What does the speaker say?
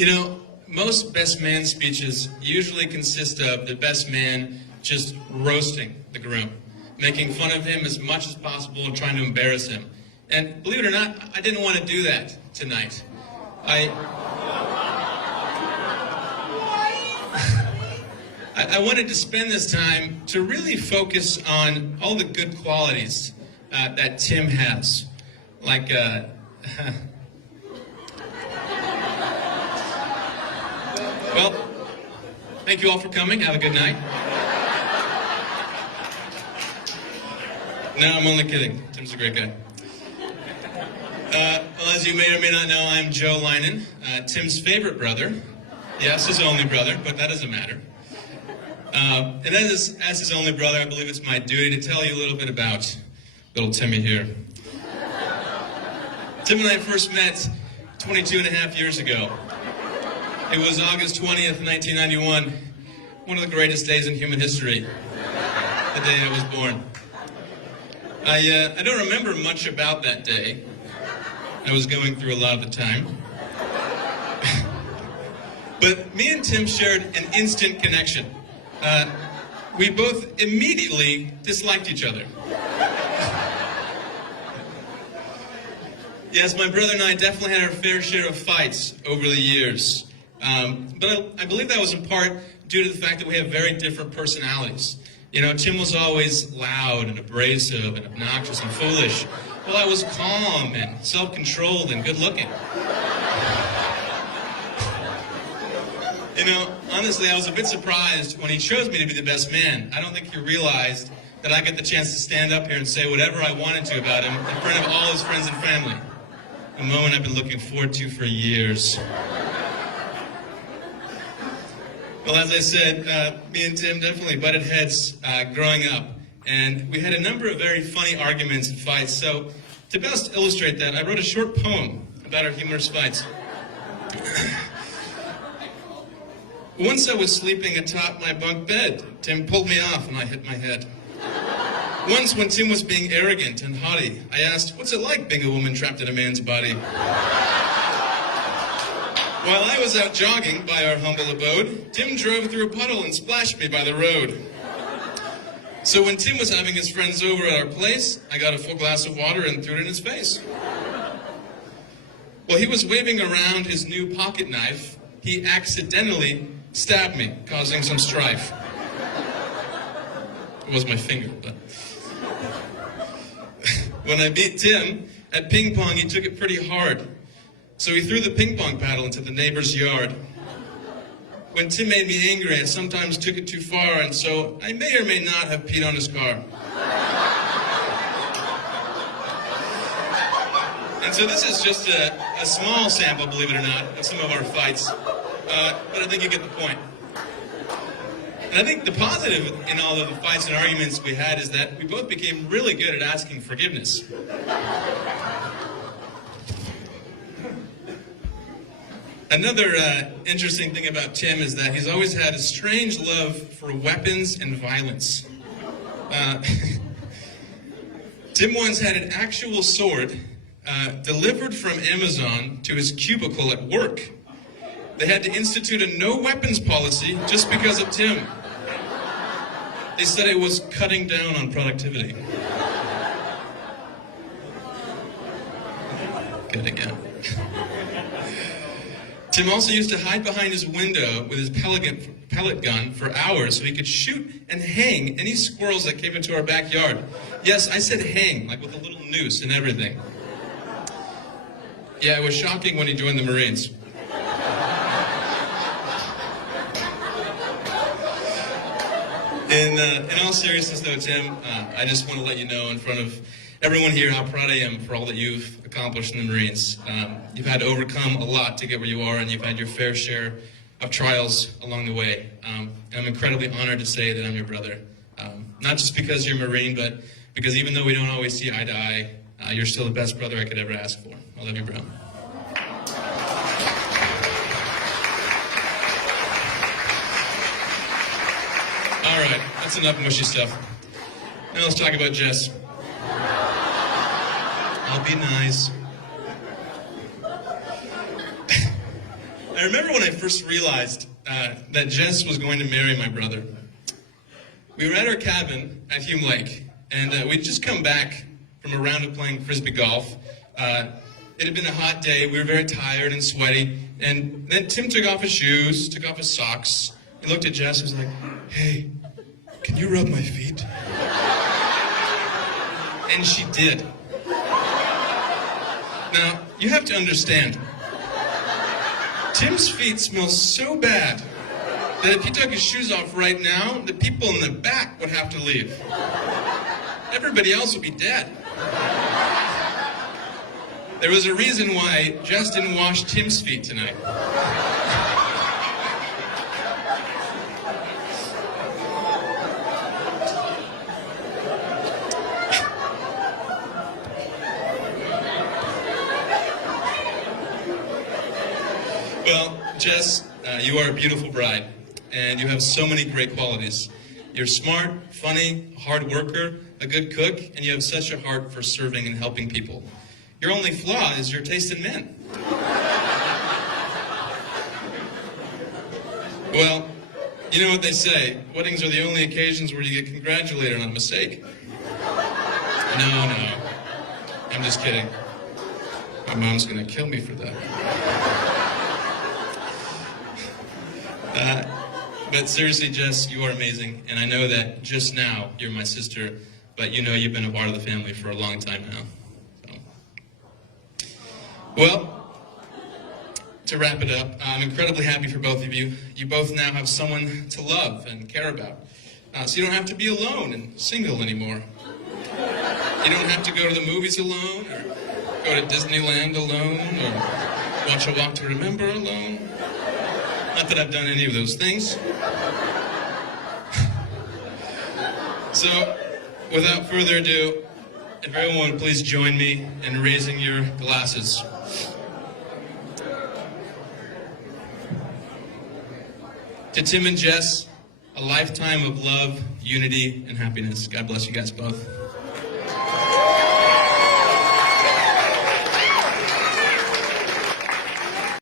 You know, most best man speeches usually consist of the best man just roasting the groom, making fun of him as much as possible and trying to embarrass him. And believe it or not, I didn't want to do that tonight. I wanted to spend this time to really focus on all the good qualities that Tim has. Like, well, thank you all for coming. Have a good night. No, I'm only kidding. Tim's a great guy. Well, as you may or may not know, I'm Joe Linen, Tim's favorite brother. Yes, his only brother, but that doesn't matter. And as his only brother, I believe it's my duty to tell you a little bit about little Timmy here. Tim and I first met 22 and a half years ago. It was August 20th, 1991, one of the greatest days in human history, the day I was born. I don't remember much about that day. I was going through a lot of the time. But me and Tim shared an instant connection. We both immediately disliked each other. Yes, my brother and I definitely had our fair share of fights over the years. But I believe that was in part due to the fact that we have very different personalities. You know, Tim was always loud and abrasive and obnoxious and foolish, while I was calm and self-controlled and good-looking. You know, honestly, I was a bit surprised when he chose me to be the best man. I don't think he realized that I get the chance to stand up here and say whatever I wanted to about him in front of all his friends and family. A moment I've been looking forward to for years. Well, as I said, me and Tim definitely butted heads growing up. And we had a number of very funny arguments and fights. So to best illustrate that, I wrote a short poem about our humorous fights. Once I was sleeping atop my bunk bed. Tim pulled me off and I hit my head. Once when Tim was being arrogant and haughty, I asked, "What's it like being a woman trapped in a man's body?" While I was out jogging by our humble abode, Tim drove through a puddle and splashed me by the road. So when Tim was having his friends over at our place, I got a full glass of water and threw it in his face. While he was waving around his new pocket knife, he accidentally stabbed me, causing some strife. It was my finger, but... When I beat Tim at ping pong, he took it pretty hard. So he threw the ping pong paddle into the neighbor's yard. When Tim made me angry, I sometimes took it too far, and so I may or may not have peed on his car. And so this is just a small sample, believe it or not, of some of our fights. But I think you get the point. And I think the positive in all of the fights and arguments we had is that we both became really good at asking forgiveness. Another interesting thing about Tim is that he's always had a strange love for weapons and violence. Tim once had an actual sword delivered from Amazon to his cubicle at work. They had to institute a no weapons policy just because of Tim. They said it was cutting down on productivity. Good again. Tim also used to hide behind his window with his pellet gun for hours so he could shoot and hang any squirrels that came into our backyard. Yes, I said hang, like with a little noose and everything. Yeah, it was shocking when he joined the Marines. In all seriousness, though, Tim, I just want to let you know in front of everyone here how proud I am for all that you've accomplished in the Marines. You've had to overcome a lot to get where you are, and you've had your fair share of trials along the way. I'm incredibly honored to say that I'm your brother. Not just because you're a Marine, but because even though we don't always see eye to eye, you're still the best brother I could ever ask for. I love you, bro. All right, that's enough mushy stuff. Now let's talk about Jess. I'll be nice. I remember when I first realized that Jess was going to marry my brother. We were at our cabin at Hume Lake, and we'd just come back from a round of playing frisbee golf. It had been a hot day, we were very tired and sweaty, and then Tim took off his shoes, took off his socks. He looked at Jess and was like, "Hey, can you rub my feet?" And she did. Now, you have to understand, Tim's feet smell so bad that if he took his shoes off right now, the people in the back would have to leave. Everybody else would be dead. There was a reason why Jess didn't wash Tim's feet tonight. Well, Jess, you are a beautiful bride, and you have so many great qualities. You're smart, funny, a hard worker, a good cook, and you have such a heart for serving and helping people. Your only flaw is your taste in men. Well, you know what they say, weddings are the only occasions where you get congratulated on a mistake. No, I'm just kidding. My mom's gonna kill me for that. But seriously, Jess, you are amazing, and I know that just now you're my sister, but you know you've been a part of the family for a long time now. Well, to wrap it up, I'm incredibly happy for both of you. You both now have someone to love and care about. So you don't have to be alone and single anymore. You don't have to go to the movies alone, or go to Disneyland alone, or watch A Walk to Remember alone. Not that I've done any of those things. So, without further ado, if everyone would please join me in raising your glasses. To Tim and Jess, a lifetime of love, unity, and happiness. God bless you guys both.